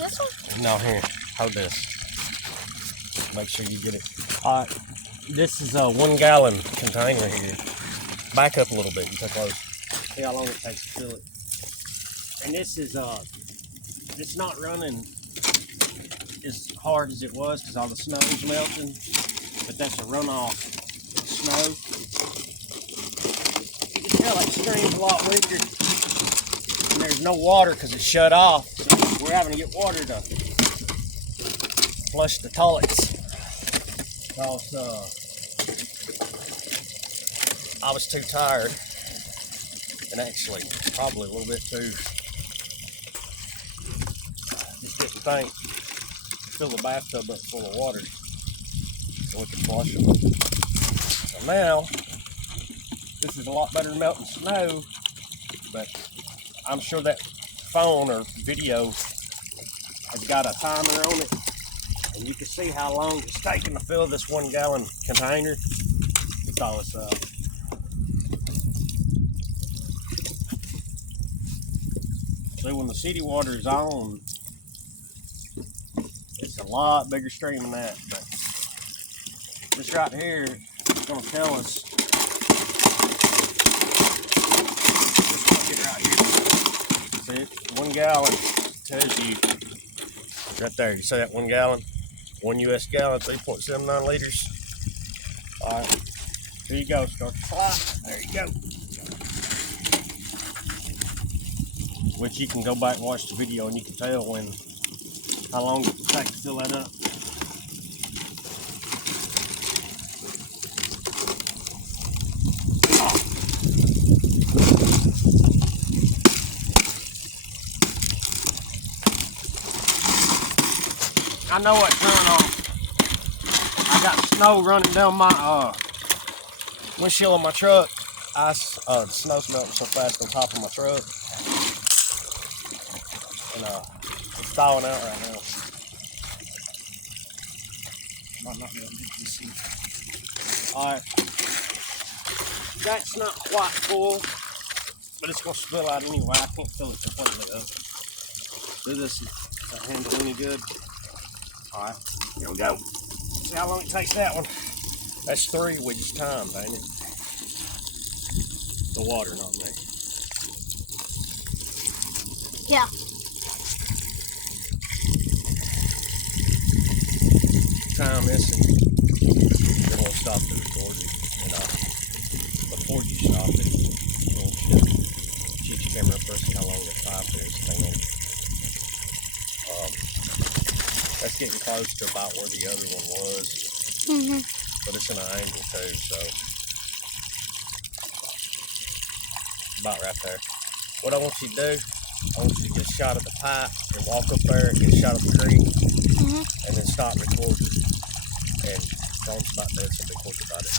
This one? No, here. Hold this. Make sure you get it. All right. This is a 1 gallon container here. Back up a little bit. You take close. See how long it takes to fill it. And this is it's not running as hard as it was because all the snow's melting. But that's a runoff snow. You can tell that stream's a lot weaker. And there's no water because it's shut off. So we're having to get water to flush the toilets. Because I was too tired. And actually, probably a little bit too. Just didn't think. Fill the bathtub up full of water so we could flush them. So now, this is a lot better than melting snow, but I'm sure that phone or video has got a timer on it, and you can see how long it's taking to fill this 1 gallon container. Because see, when the city water is on, it's a lot bigger stream than that. But this right here is going to tell us. See, 1 gallon tells you right there. You see that 1 gallon? 1 US gallon, 3.79 liters. All right, here you go. Start the clock. There you go. Which you can go back and watch the video and you can tell how long it will take to fill that up. I know what turned off. I got snow running down my windshield on my truck. The snow's melting so fast on top of my truck. And it's thawing out right now. Might not be able to get this in. Alright. That's not quite full, but it's going to spill out anyway. I can't fill it completely up. Do this not handle any good. Alright, here we go. See how long it takes that one. That's 3 we just timed, ain't it? The water, not me. Yeah. Time this and then we'll stop the recording. And before you stop it, we'll shoot your camera up there, see how long the pipe is. Hang on. That's getting close to about where the other one was. But it's in an angle too, so about right there. What I want you to do, I want you to get a shot of the pipe and walk up there and get a shot of the creek, and then stop recording. And Dawn's about dead, so be quick about it.